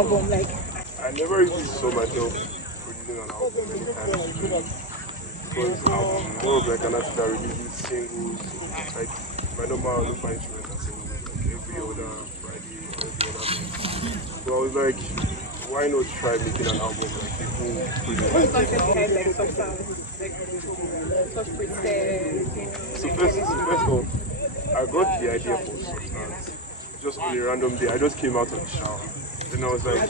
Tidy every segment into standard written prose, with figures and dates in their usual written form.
album? Like, I never really saw myself producing an album anytime soon because I'm more of like an artist that releases singles, like my normal lo-fi instrumental singles, like every other Friday or every other month. But I was like, why not try making an album like a whole what's the project? concept behind like substance, like soft pretend, So like first off, I got the idea for Substance just on a random day. I just came out of the shower. And I was like,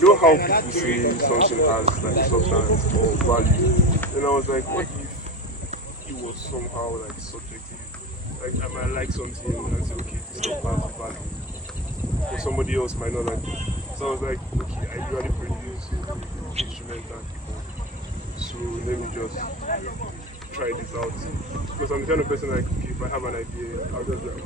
you know how people say something has like substance or value? And I was like, what if it was somehow like subjective? Like I might like something and say, okay, this stuff has value. But somebody else might not like it. So I was like, okay, I usually produce instrumental hip-hop. So let me just try this out. Because I'm the kind of person like, okay, if I have an idea, I'll just like,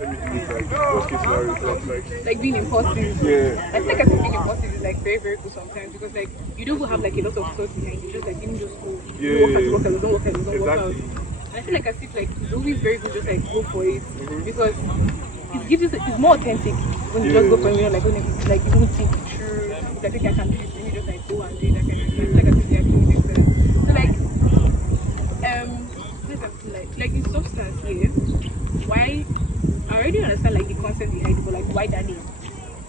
let me do it like worst case scenario, not like being impulsive. yeah. I feel like I think being impulsive is like very, very cool sometimes because like you don't have like a lot of thoughts behind you, just like didn't just go. Yeah. You don't work out, it don't work out, it don't work out. Exactly. And I feel like as if like it's always very good just like go for it because it gives you it's more authentic when you just go for it. You're like when it's like you don't think it through. It's like okay, I can do it. Then you just like go and do it, that kind of thing. I feel like as if they actually make sense. So like like in substance here, why I already understand like the concept behind it, but like why that name?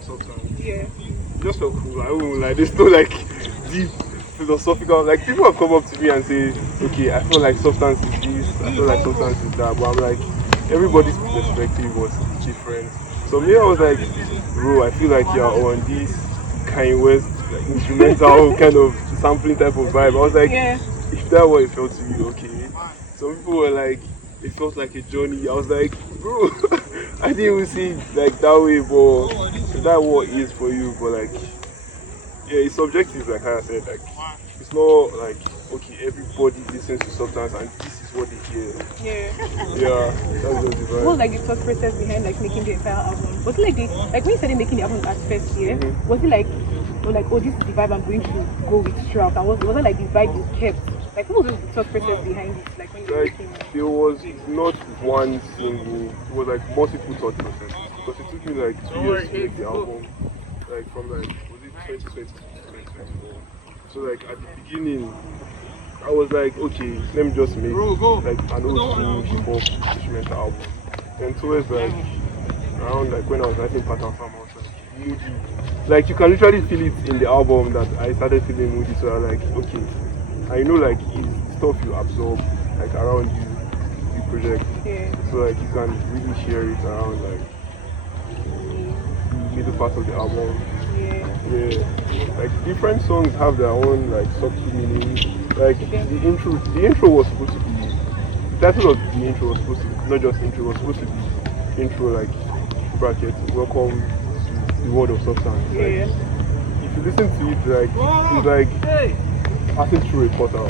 Sometimes. Yeah. It just felt cool. I won't like there's no like deep philosophical like people have come up to me and say, okay, I feel like substance is this, I feel like substance is that, but I'm like everybody's perspective was different. So me I was like, bro, I feel like you're on this Kanye West like, instrumental kind of sampling type of vibe. I was like, Yeah. if that what it felt to me, okay. Some people were like, it felt like a journey. I was like, bro, I didn't even see it like that way, but that what is for you. But like, yeah, it's subjective. Like I said, like it's not like okay, everybody listens to substance and this is what they hear. Yeah. Yeah, that's just the What was vibe. like the thought process behind like making the entire album? Was it like the like when you started making the album at first year? Was it like oh this is the vibe I'm going to go with throughout? And was it like the vibe you kept? Like what was the thought process behind it? Like when you were Like making it? there was not one single. It was like multiple thought processes because it took me like 2 years to make the album. Like from like was it 2020 to 2024. So like at the beginning, I was like, okay, let me just make like an old school hip hop instrumental album. And towards like around like when I was writing Pattern Farm, I was like moody. Like you can literally feel it in the album that I started feeling moody. So I was like, okay, and you know like it's stuff you absorb like around you, the project. Yeah. So like you can really hear it around like the middle part of the album. Yeah. Yeah, like different songs have their own like subtle meanings. Like the intro was supposed to be the title of the intro was supposed to be not just intro, it was supposed to be intro like bracket welcome to the world of substance. Like, Yeah. if you listen to it it's like passing through a portal.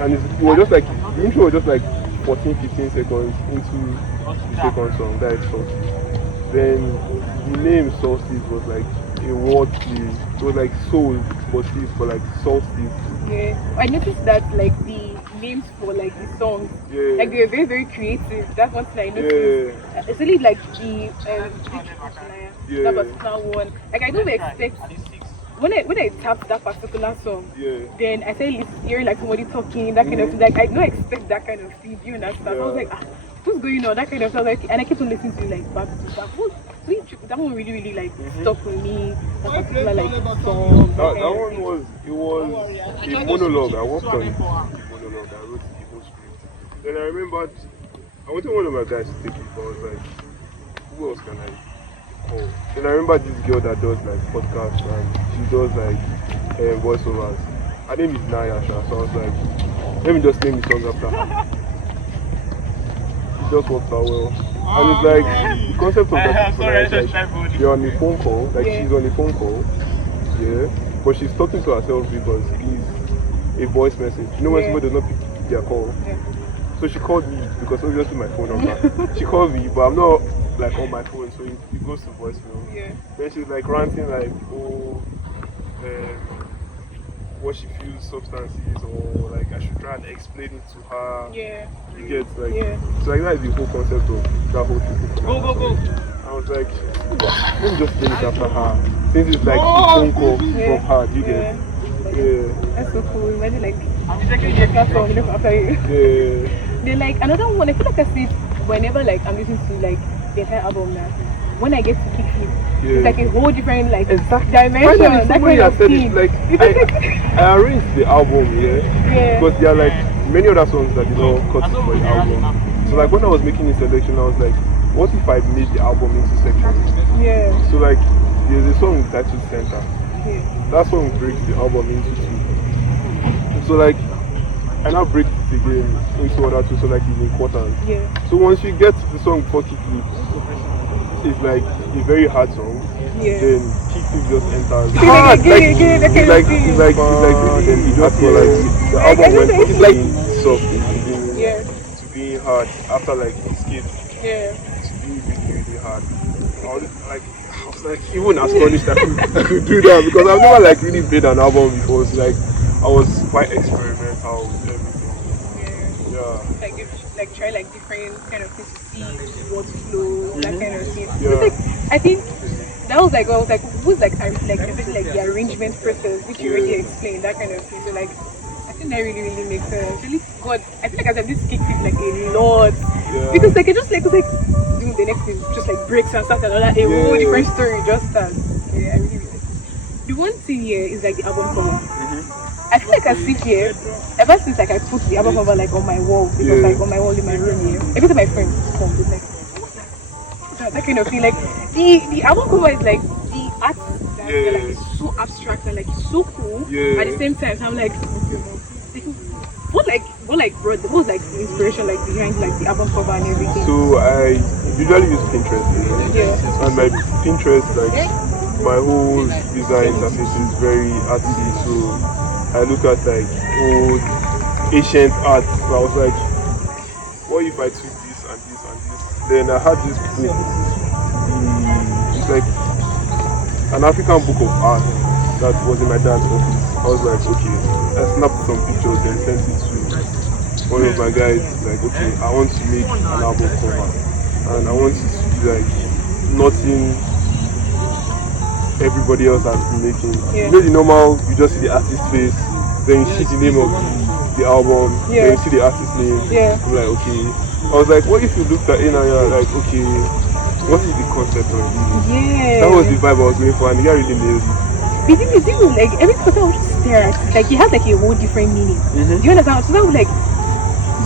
And it was just like the intro was just like 14-15 seconds into the second song that is Solstice. Then the name Solstice was like a word play. It was like soul but like Solstice. Yeah. I noticed that like the names for like the songs, Yeah. like they were very, very creative. That's one thing I noticed. Yeah. Especially like the Yeah. that particular one. Like I don't expect when I tapped that particular song, Yeah. then I started hearing like somebody talking, that kind of thing. Like I don't expect that kind of thing, you understand? I was like, what's going on? That kind of stuff. Like, and I kept on listening to it like back to back. That one really, really like stuck with me. That particular like song. That one was a monologue. I worked on the monologue. I wrote the whole script. Then I remembered I wanted one of my guys to take it, but I was like, who else can I call? Then I remember this girl that does like podcasts and she does like voiceovers. Her name is Naya, so I was like, let me just name the song after her. It just worked out well. And it's like the concept of that is like you're on a phone call, like she's on a phone call, yeah, but she's talking to herself because it's a voice message. You know when somebody does not pick their call? Yeah. So she called me because obviously my phone number. She called me, but I'm not like on my phone, so it goes to voicemail. Yeah. Then she's like ranting like, oh, what she feels substance is, or like I should try and explain it to her. Yeah. You get like so like that is the whole concept of that whole thing. Go. I was was like, let me just name it after her. Since it's like a phone call from her, do you get it? Yeah. That's so cool. Imagine like that song after you. Yeah. They're like another one. I feel like I see it whenever like I'm listening to like the entire album now. When I get to kick it, it's like a whole different like dimension. Finally, somebody has said it. Like I arranged the album, because there are like many other songs that did not cut for the album. So like when I was making the selection, I was like, what if I made the album into sections? Yeah. So like there's a song titled Center. That song breaks the album into two. So like I now break it again into other two, so like in quarters. Yeah. So once you get the song before Kickflip, it's like a very hard song. Then Kickflip just enters. Hard, then it just feel like the album went from being soft in the beginning to being hard after like Escape. Yeah. To being really, really hard. I was like even astonished that I could do that because I've never like really played an album before. So like I was quite experimental with everything. Yeah. Like try like different kind of things to see what flow, that kind of thing. Yeah. Like, I think that was like who's like especially like the arrangement process, which you already explained, that kind of thing. So like I think that really makes sense. Really God, I feel like I said this kicked it like a lot. Because like it just like the next thing just like breaks and starts another whole different story just starts. Yeah, I really the one thing here is like the album cover. I feel like I sit here ever since like I put the album cover like on my wall, because like on my wall in my room here. Every time my friends come, it's like that kind of thing. Like the album cover is like the art that like it's so abstract and like it's so cool at the same time. So I'm like what was like the inspiration like behind like the album cover and everything? So I usually use Pinterest, and my Pinterest like my whole design interface is very artsy. So I look at like old ancient art. So I was like, what if I took this and this and this? Then I had this book. It's like an African book of art that was in my dad's office. I was like, okay, I snapped some pictures and sent it to one of my guys. Like, okay, I want to make an album cover, and I want it to be like nothing everybody else has been making. You know the normal, you just see the artist's face, then you see the name of the album, then you see the artist's name. I'm like, okay. I was like, what if you looked at it and you're like, okay, what is the concept of it? That was the vibe I was going for, and the guy really nailed it. The thing is, even like every person I would just stare at, like it has like a whole different meaning. Do you understand? So that would like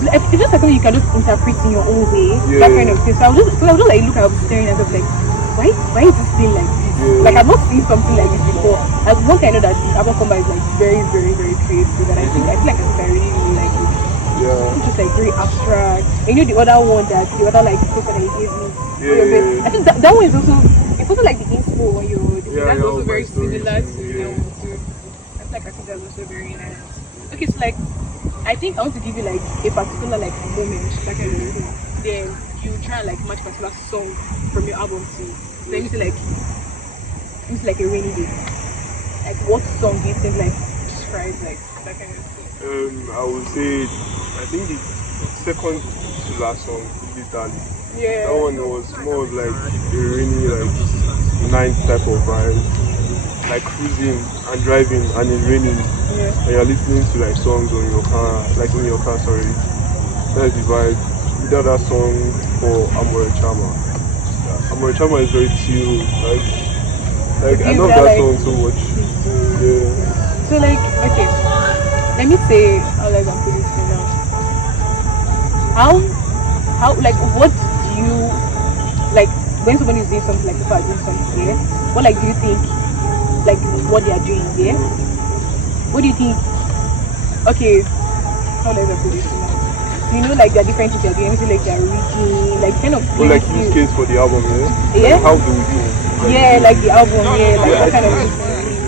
it's just like something you can just interpret in your own way, that kind of thing. So I would just like look at staring at it like, why is this thing like this? Like I've not seen something like this before. As one thing I know that the album cover is like very, very, very creative, and I feel like I really like it. It's just like very abstract. And you know the other one that the other like poster that he gave me. I think that one is also like the inspo when that's also very similar to I think that's also very nice. Okay, so like I think I want to give you like a particular like moment, that kind of thing. Then you try and like match a particular song from your album to let me say like a rainy day. Like what song do you think like describes like that kind of thing? I would say I think the second to last song is Dali. That one was more of like a rainy like night type of vibe. Like cruising and driving and it's raining and you're listening to like songs on your car, like in your car, sorry. That's the vibe. Either that song or Amore Chama. Amore Chama is very chill, like I love that song so much. So like, okay, let me say how like I'm putting it now. How like what do you like when somebody is doing something like people are doing something here? What like do you think like what they are doing here? What do you think? Okay, how like I put it now? You know like there are different things they're doing, like they're reading, like kind of like use case for the album, yeah? How do we do it? Like the album, like what kind of things?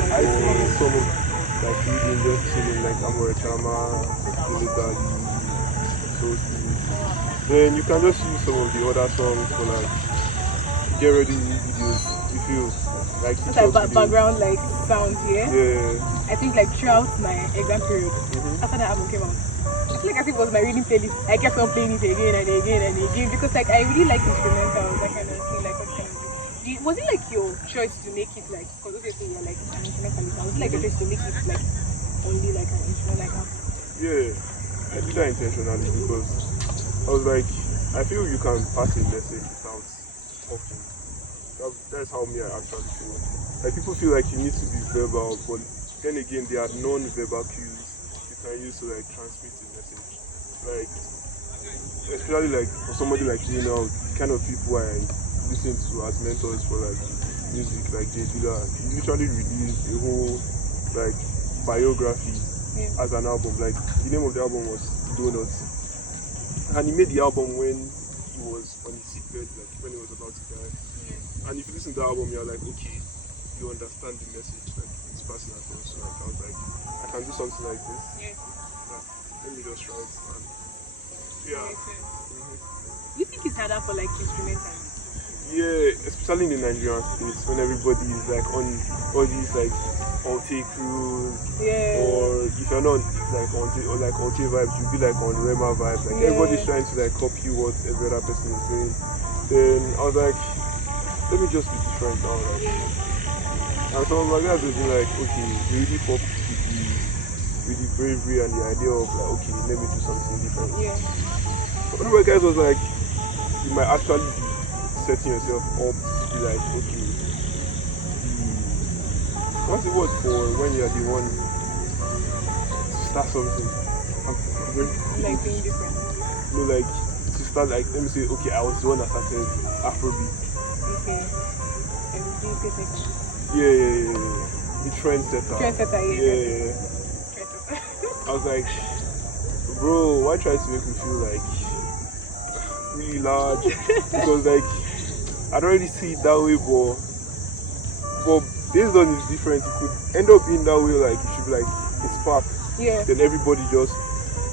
I see some of like reading just chilling like Amore Chama, so then you can just use some of the other songs for like get ready videos, you feel like background like sound here. I think like throughout my exam period, after that album came out, I feel like as if it was my reading playlist. I kept on playing it again and again and again because like I really like instrumentals, that kind of thing, like what kind of thing. was it like your choice to make it like, because obviously you're like an instrumentalist, was it like your choice to make it like only like an instrument like album? Yeah, I did that intentionally because I was like, I feel you can pass a message without talking. That's how me I actually feel. Like people feel like you need to be verbal, but then again there are non-verbal cues you can use to like transmit a message. Like especially like for somebody like me now, the kind of people I listen to as mentors for like music, like Jay Dilla, he literally released a whole like biography Yeah. as an album. Like the name of the album was Donuts, and he made the album when he was on his sickbed, like when he was about to die. And if you listen to the album, you're like, okay, you understand the message like it's passing across. So like I was like, I can do something like this. Yeah. Like, let me just try it. And yeah. Makes sense. Mhm. You think it's harder for like instrumentalists? Yeah, especially in the Nigerian space when everybody is like on all these like Alte crews, Yeah. or if you're not like Alte or like Alte vibes, you'll be like on Rema vibes. Like Yeah. everybody's trying to like copy what every other person is doing. Then I was like, let me just be different now. Like, and some of my guys have been like, okay, they really fuck with the bravery and the idea of like, okay, let me do something different. Yeah. But one of my guys was like, you might actually be setting yourself up to be like, okay, what's the word for when you're the one to start something? Like being different. No, like to start like, let me say, okay, I was the one that started Afrobeat. Okay. And being different. Yeah. The trendsetter. Trendsetter, yeah. Yeah. Trendsetter. I was like, bro, why try to make me feel like really large? Because like I don't really see it that way, but based on his difference, it could end up being that way. Like it should be like a spark. Yeah. Then everybody just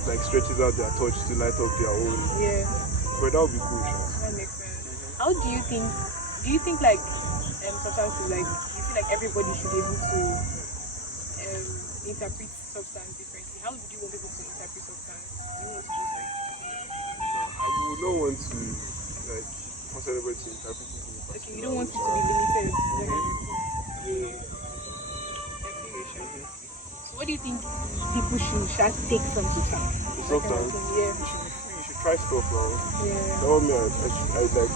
like stretches out their torch to light up their own. Yeah. But that would be cool. That makes sense. How do you think? Do you think like substances like you feel like everybody should be able to interpret substance differently? How would you want people to interpret substance? Do you want to just like? I would not want to like force everybody to interpret it. Okay, you don't want it to be limited. Yeah. So what do you think people should take from substance? Sometimes Yeah. you should try stuff now. Yeah. That one me I like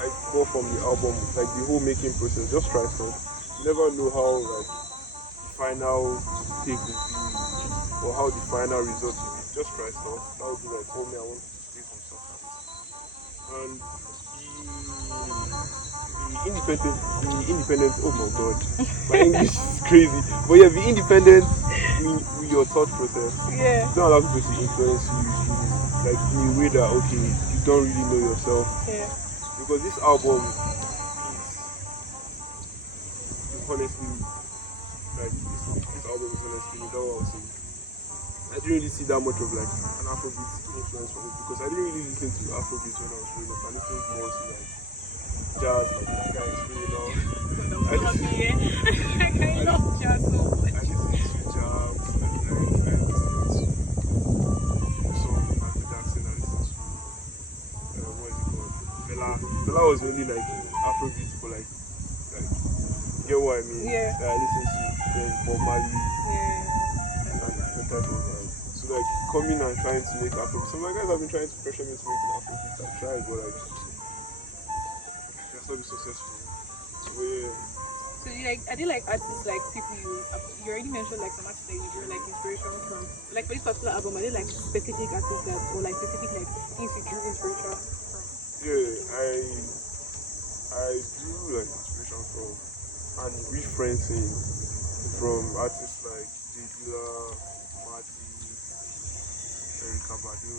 I go from the album, like the whole making process, just try stuff. You never know how like the final take will be or how the final result will be. Just try stuff. That would be like, oh me, I want to stay from substance. And the independent, oh my god, my English is crazy. But yeah, be independent with your thought process. Yeah. Don't allow people to influence you like in a way that okay, you don't really know yourself. Yeah. Because this album is honestly like this album is honestly that what I was saying. I didn't really see that much of like an Afrobeat influence from it because I didn't really listen to Afrobeat when I was growing up. I listened more to like jazz, like that guy is really now. I love jazz so much. I listened to jazz, I listened to some Michael Jackson, I listened to what is it called? Fela was really like Afrobeat, but like you get what I mean? Yeah. I listened to then Bob Marley Yeah. and different type of so like coming and trying to make Afrobeat. Some of my guys have been trying to pressure me to make an Afrobeat. I've tried, but like that's not been successful. So yeah. So you like, are they like artists like people you already mentioned like some artists that you drew like inspiration from? Like for this particular album, are they like specific artists that or like specific like things you drew inspiration from? Yeah, I drew like inspiration from and referencing from artists like Jay Dilla, Marty, Erykah Badu,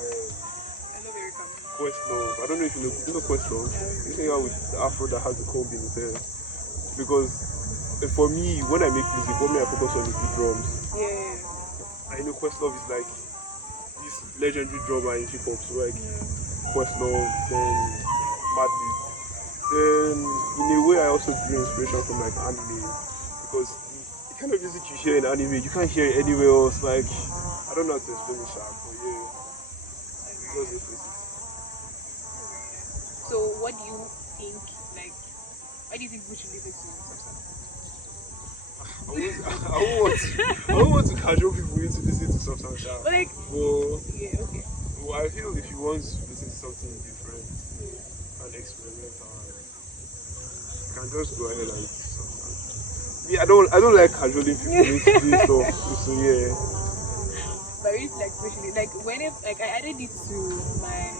I love Erica. Questlove. I don't know if you know Questlove. This thing out with the afro that has the comb in his hair. Because for me, when I make music, what me I focus on is the drums. Yeah. I know Questlove is like this legendary drummer in hip hop, so like Questlove, then Madlib. Then in a way I also drew inspiration from like anime because the kind of music you hear in anime you can't hear it anywhere else. Like I don't know how to explain it sharp, but yeah. Those are places. So what do you think? Like, why do you think we should listen to Substance? I don't want to casual people into listening to substance shout. But like, Well, yeah, okay. well, I feel if you want to listen to something different and experimental, you can just go ahead and listen to substance. Me, I don't like cajoling people into this stuff. So yeah. But really, like, especially like when it, like I added it to my,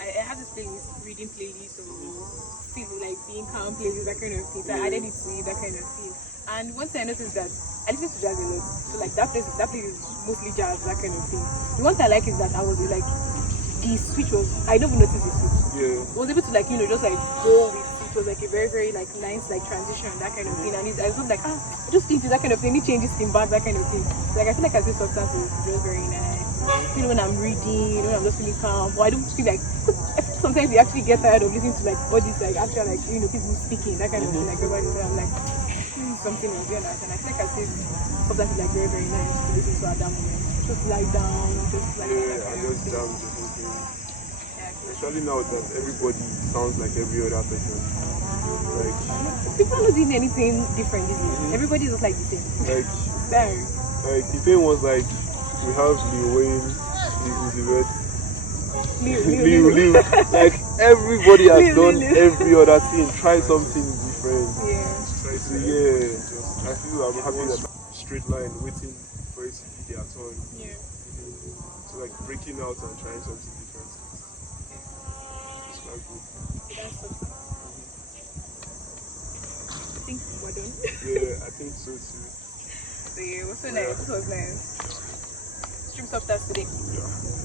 I have this playlist, reading playlist, or feel like being calm playlist, that kind of thing. So I added it to it, that kind of thing. And once I noticed that I listen to jazz a lot, so like that place is mostly jazz, that kind of thing. The one thing I like is that I was like, the switch was, I don't even notice the switch. Yeah. I was able to like, you know, just like go with it. It was like a very, very like nice like transition, that kind of thing. And I was like, I just into that kind of thing. It changes thing back, that kind of thing. So, like I feel like as this substance is just very nice. You know, when I'm reading, when I'm just feeling calm, but I don't feel like sometimes you actually get tired of listening to like all these like actual like, you know, people speaking, that kind of thing. Like everybody, I'm like something else, you know. And I feel like I say sometimes it's like very, very nice to listen to at that moment. Just lie down, just like that Yeah, I kind of just thing. jam the whole thing. Yeah, I feel like Especially now that everybody sounds like every other person. Like, people are not doing anything different this year. Everybody's just like the same. like, There. like the thing was like, we have Lil Wayne, Lil Uzi Vert, Lil. Like everybody has done every other thing. Try something different. Yeah. So yeah, I feel I'm happy that straight line waiting for it to be their turn. Yeah. So like breaking out and trying something different. It's quite good. That's something. I think we're done. Yeah, I think so too. So yeah, it was so nice. It was nice. Stream substance today. Yeah.